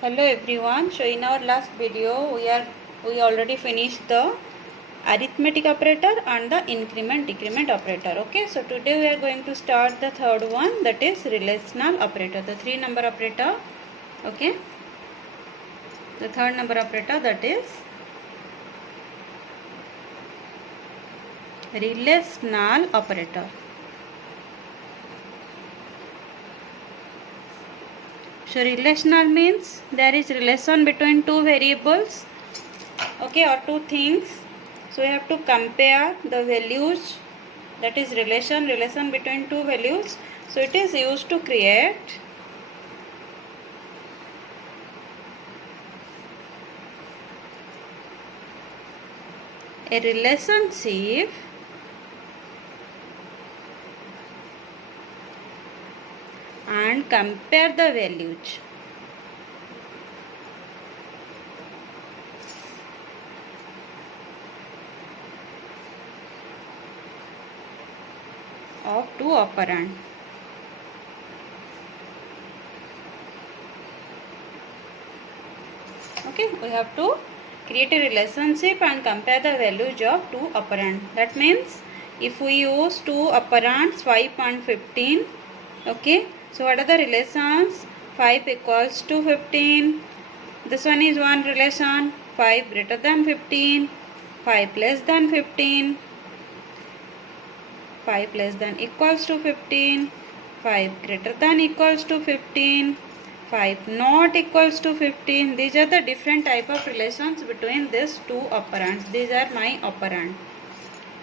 Hello everyone. So in our last video we already finished the arithmetic operator and the increment decrement operator. Okay, so today we are going to start the third one, that is relational operator, the 3 number operator. Okay, the third number operator, that is relational operator. So relational means there is relation between two variables, okay, or two things. So we have to compare the values, that is relation between two values. So it is used to create a relationship and compare the values. Of two operand. Okay, we have to create a relationship and compare the values of two operand. That means if we use two operands 5 and 15, okay, so what are the relations? 5 equals to 15. This one is one relation, 5 greater than 15, 5 less than 15, 5 less than equals to 15, 5 greater than equals to 15, 5 not equals to 15. These are the different type of relations between these two operands. These are my operand,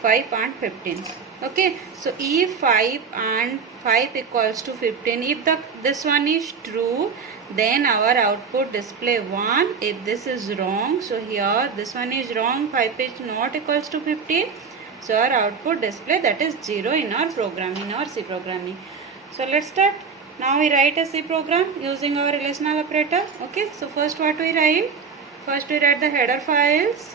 5 and 15. Okay, so if 5 and 5 equals to 15, if this one is true, then our output display 1. If this is wrong, so here this one is wrong, 5 is not equals to 15. So our output display, that is 0 in our program, in our C programming. So let's start. Now we write a C program using our relational operator. Okay, so first what we write? First we write the header files.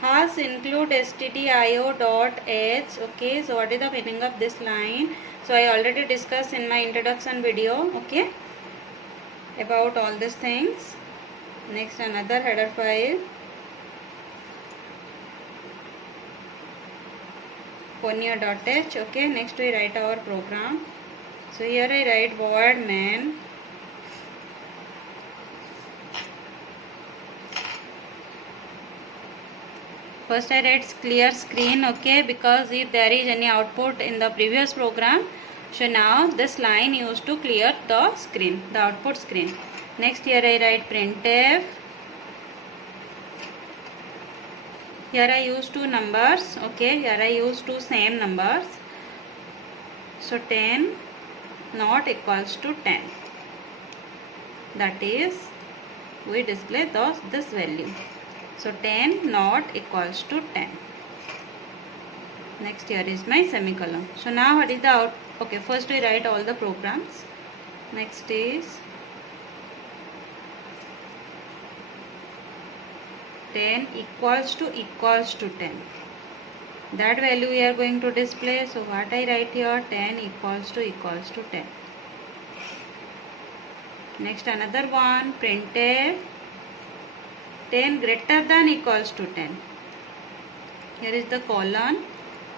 Has include stdio.h. Okay, so what is the meaning of this line? So I already discussed in my introduction video, okay, about all these things. Next, another header file, ponia.h. okay, next we write our program. So here I write void main first I write clear screen, okay, because if there is any output in the previous program, so now this line used to clear the screen, the output screen. Next here I write printf. Here I use two numbers, okay, here I use two same numbers. So 10 not equals to 10. That is, we display this value. So 10 not equals to 10. Next here is my semicolon. So now what is the out? Okay, first we write all the programs. Next is 10 equals to 10. That value we are going to display. So what I write here? 10 equals to 10. Next another one, printf 10 greater than equals to 10. Here is the colon.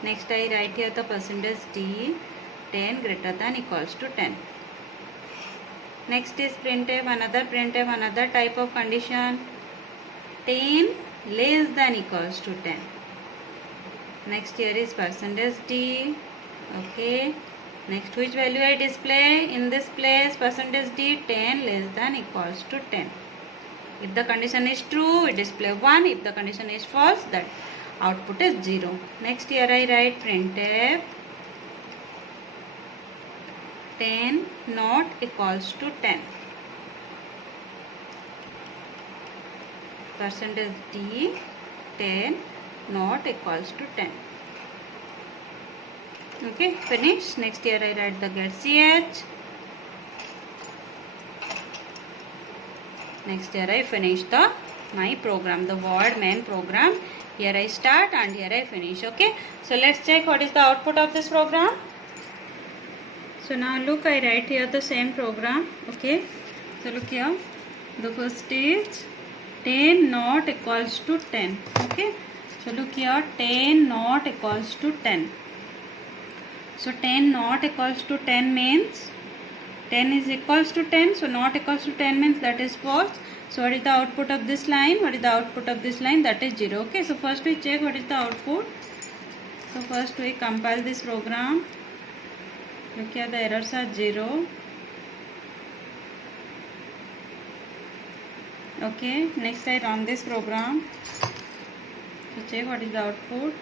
Next I write here the percentage d, 10 greater than equals to 10. Next is printf, another type of condition, 10 less than equals to 10. Next here is percentage d, okay. Next which value I display? In this place percentage d, 10 less than equals to 10. If the condition is true, we display 1. If the condition is false, that output is 0. Next here I write printf 10 not equals to 10. Percentage d, 10 not equals to 10. Okay, finish. Next here I write the get ch. Next here I finish my program, the void main program. Here I start and here I finish. Okay. So let's check what is the output of this program. So now look, I write here the same program. Okay. So look here. The first is 10 not equals to 10. Okay. So look here, 10 not equals to 10. So 10 not equals to 10 means 10 is equals to 10. So not equals to 10 means that is false. So what is the output of this line? What is the output of this line? That is 0. Okay. So first we check what is the output. So first we compile this program. Look here, the errors are 0. Okay. Next I run this program. So check what is the output.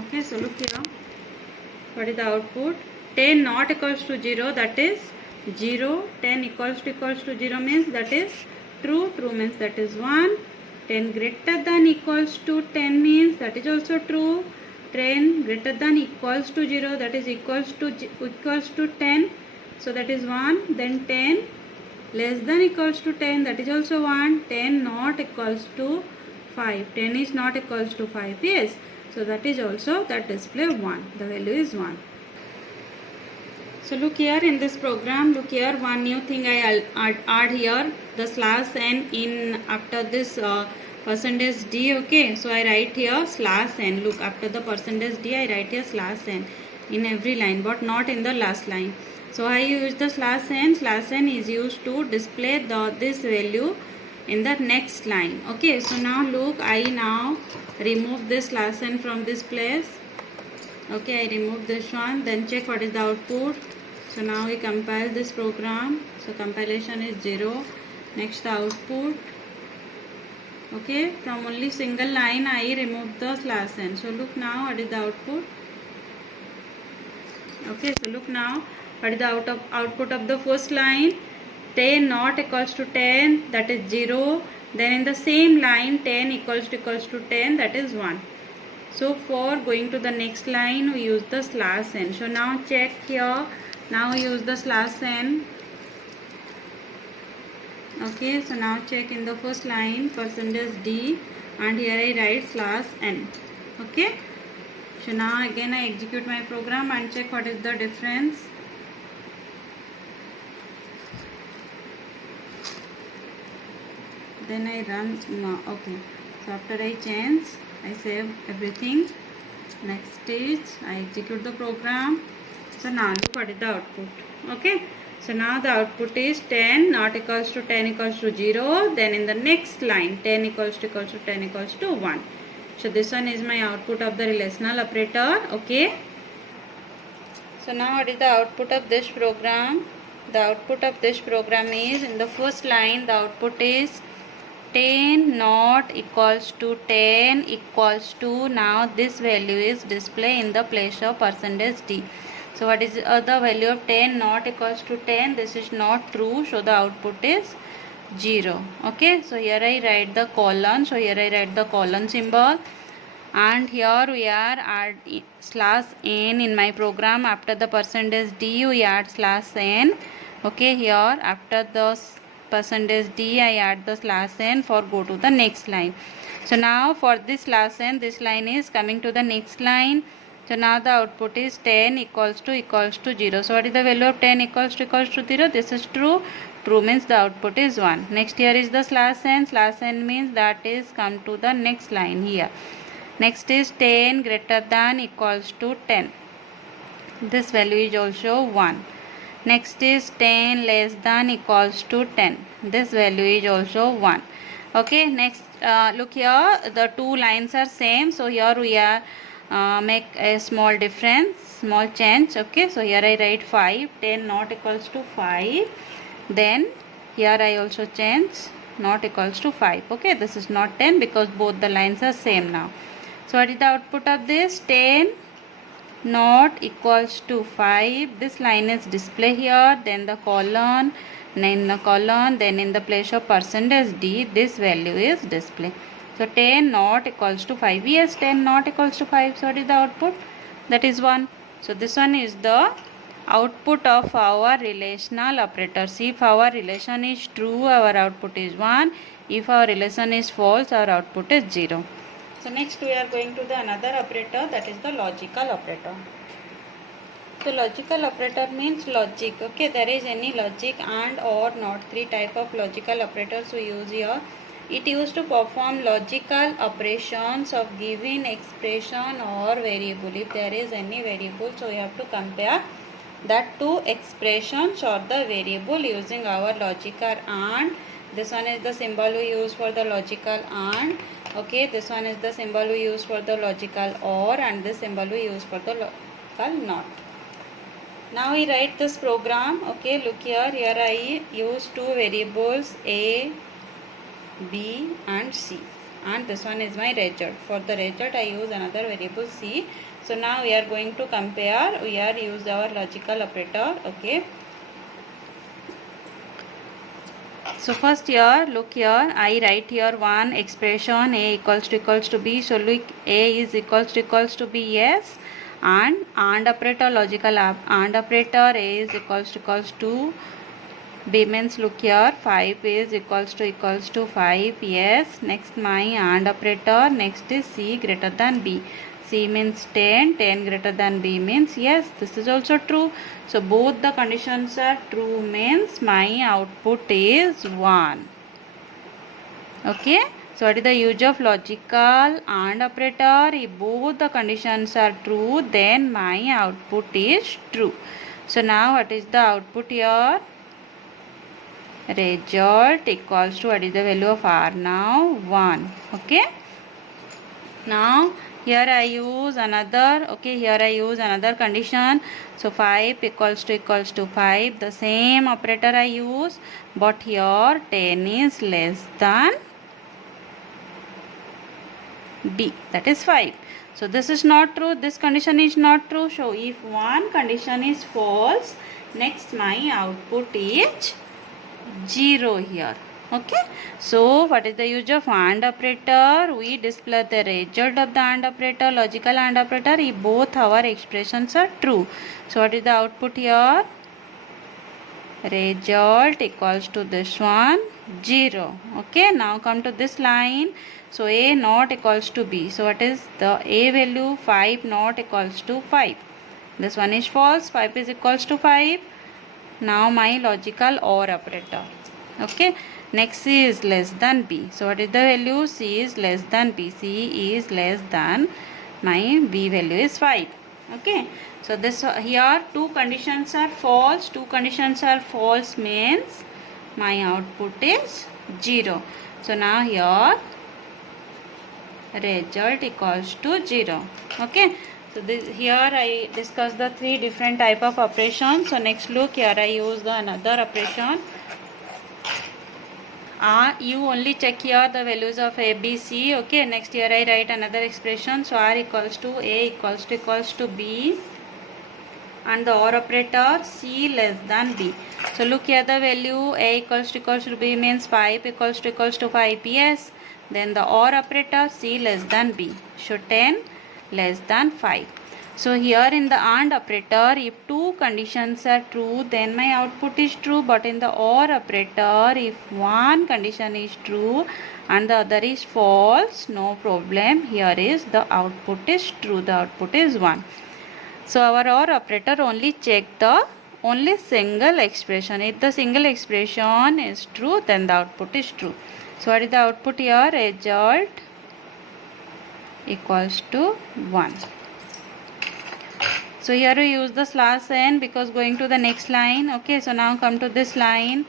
Okay, so look here. What is the output? 10 not equals to 0, that is 0. 10 equals to 0 means that is true. True means that is 1. 10 greater than equals to 10 means that is also true. 10 greater than equals to 0, that is equals to 10. So that is 1. Then 10 less than equals to 10, that is also 1. 10 not equals to 5. 10 is not equals to 5. Yes. So that is also that display 1. The value is 1. So look here in this program. Look here, one new thing I add here, the slash n in after this percentage d. Okay. So I write here slash n. Look, after the percentage d I write here slash n in every line, but not in the last line. So I use the slash n. Slash n is used to display this value in the next line. Okay. So now look, I now remove this slash n from this place. Okay, I remove this one. Then check what is the output. So now we compile this program. So compilation is 0. Next the output. Okay, from only single line I remove the slash n. So look now what is the output. Okay, so look now what is the output of the first line. 10 not equals to 10, that is 0. Then in the same line 10 equals to 10, that is 1. So for going to the next line we use the slash n. So now check here. Now we use the slash n. Okay, so now check in the first line percentage d and here I write slash n. Okay. So now again I execute my program and check what is the difference. Then I run. No, okay. So after I change, I save everything. Next stage, I execute the program. So now look what is the output. Okay. So now the output is 10 not equals to 10 equals to 0. Then in the next line 10 equals to 10 equals to 1. So this one is my output of the relational operator. Okay. So now what is the output of this program? The output of this program is in the first line the output is 10 not equals to 10 equals to, now this value is display in the place of percentage d. So what is the value of 10 not equals to 10? This is not true. So the output is 0. Okay. So here I write the colon. So here I write the colon symbol. And here we are add slash n in my program. After the percentage d we add slash n. Okay. Here after the percentage d I add the slash n for go to the next line. So now for this slash n, this line is coming to the next line. So now the output is 10 equals to 0. So what is the value of 10 equals to 0? This is true. True means the output is 1. Next here is the slash n. Slash n means that is come to the next line here. Next is 10 greater than equals to 10. This value is also 1. Next is 10 less than equals to 10. This value is also 1. Okay. Next look here, the two lines are same. So here we are make a small difference, small change. Okay. So here I write 5. 10 not equals to 5. Then here I also change not equals to 5. Okay. This is not 10 because both the lines are same now. So what is the output of this? 10 not equals to 5. This line is display here. Then the colon. In the colon. Then in the place of percentage d, this value is display. So 10 not equals to 5. Yes, 10 not equals to 5. So what is the output? That is 1. So this one is the output of our relational operators. If our relation is true, our output is 1. If our relation is false, our output is 0. So next we are going to the another operator, that is the logical operator. So logical operator means logic. Okay, there is any logic and or not, three type of logical operators we use here. It used to perform logical operations of given expression or variable. If there is any variable, so we have to compare that two expressions or the variable using our logical and. This one is the symbol we use for the logical and. Okay, this one is the symbol we use for the logical or, and this symbol we use for the logical not. Now we write this program. Okay, look here. Here I use two variables A, B and C, and this one is my result. For the result I use another variable C. So now we are going to compare. We are use our logical operator. Okay. So first here, look here, I write here one expression A equals to B. So look, A is equals to B, yes, and operator, logical and operator, A is equals to B means look here, 5 is equals to 5, yes. Next my and operator, next is C greater than B. C means 10, 10 greater than B means yes, this is also true. So both the conditions are true means my output is 1. Okay. So what is the use of logical and operator? If both the conditions are true, then my output is true. So now what is the output here? Result equals to, what is the value of R now? 1. Okay. Now here I use another, okay, here I use another condition. So 5 equals to 5. The same operator I use, but here 10 is less than B, that is 5. So this is not true, this condition is not true. So if one condition is false, next my output is 0 here. Okay, so what is the use of AND operator? We display the result of the AND operator, logical AND operator, if both our expressions are true. So what is the output here? Result equals to this one, 0. Okay, now come to this line. So A not equals to B. So what is the A value? 5 not equals to 5. This one is false, 5 is equals to 5. Now my logical OR operator. Okay, next C is less than B. So what is the value? C is less than B. C is less than, my B value is 5. Okay, so this here two conditions are false. Two conditions are false means my output is 0. So now here result equals to 0. Okay, so this, here I discuss the three different type of operations. So next look, here I use the another operation. You only check here the values of A, B, C. Okay, next here I write another expression. So R equals to A equals to B, and the OR operator C less than B. So look here the value A equals to B means 5 equals to 5, yes. Then the OR operator C less than B. So 10 less than 5. So here in the AND operator, if two conditions are true, then my output is true. But in the OR operator, if one condition is true and the other is false, no problem. Here is the output is true. The output is 1. So our OR operator only check the only single expression. If the single expression is true, then the output is true. So what is the output here? Result equals to 1. So here we use the slash n because going to the next line. Okay, so now come to this line.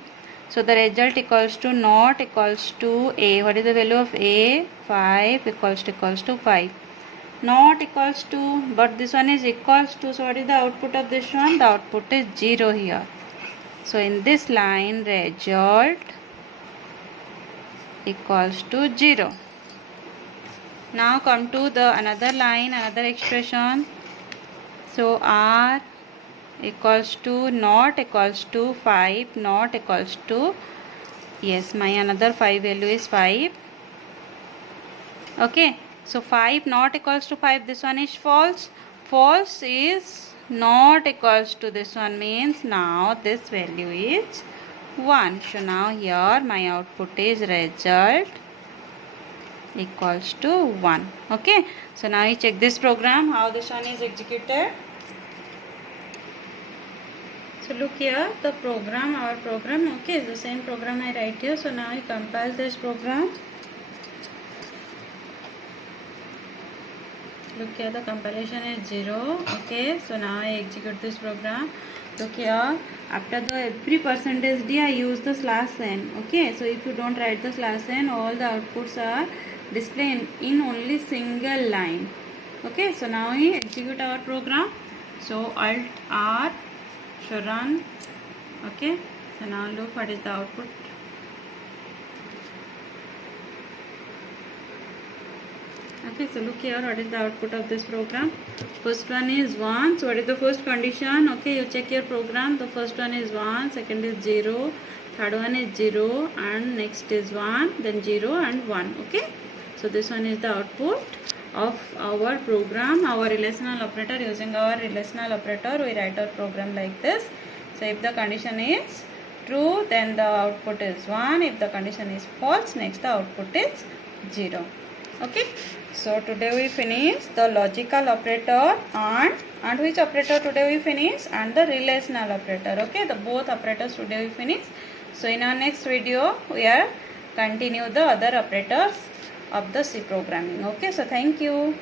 So the result equals to not equals to A. What is the value of A? 5 equals to 5. Not equals to, but this one is equals to. So what is the output of this one? The output is 0 here. So in this line, result equals to 0. Now come to the another line, another expression. So R equals to not equals to 5, not equals to, yes, my another 5 value is 5. Okay, so 5 not equals to 5, this one is false. False is not equals to this one means now this value is 1. So now here my output is result equals to 1. Okay, so now you check this program how this one is executed. So look here, the program, our program, okay, the same program I write here. So now I compile this program. Look here, the compilation is 0. Okay, so now I execute this program. Look here, after the every percentage d, I use the slash n. Okay, so if you don't write the slash n, all the outputs are displayed in only single line. Okay, so now we execute our program. So Alt R, so run. Okay, so now look what is the output. Okay, so look here, what is the output of this program. First one is 1. So what is the first condition? Okay, you check your program. The first one is 1, second is 0, third one is 0, and next is 1, then 0 and 1. Okay, so this one is the output of our program, our relational operator. Using our relational operator, we write our program like this. So if the condition is true, then the output is 1. If the condition is false, next the output is 0. Okay, so today we finish the logical operator and which operator today we finish, and the relational operator. Okay, the both operators today we finish. So in our next video we are continue the other operators of the C programming. Okay, so thank you.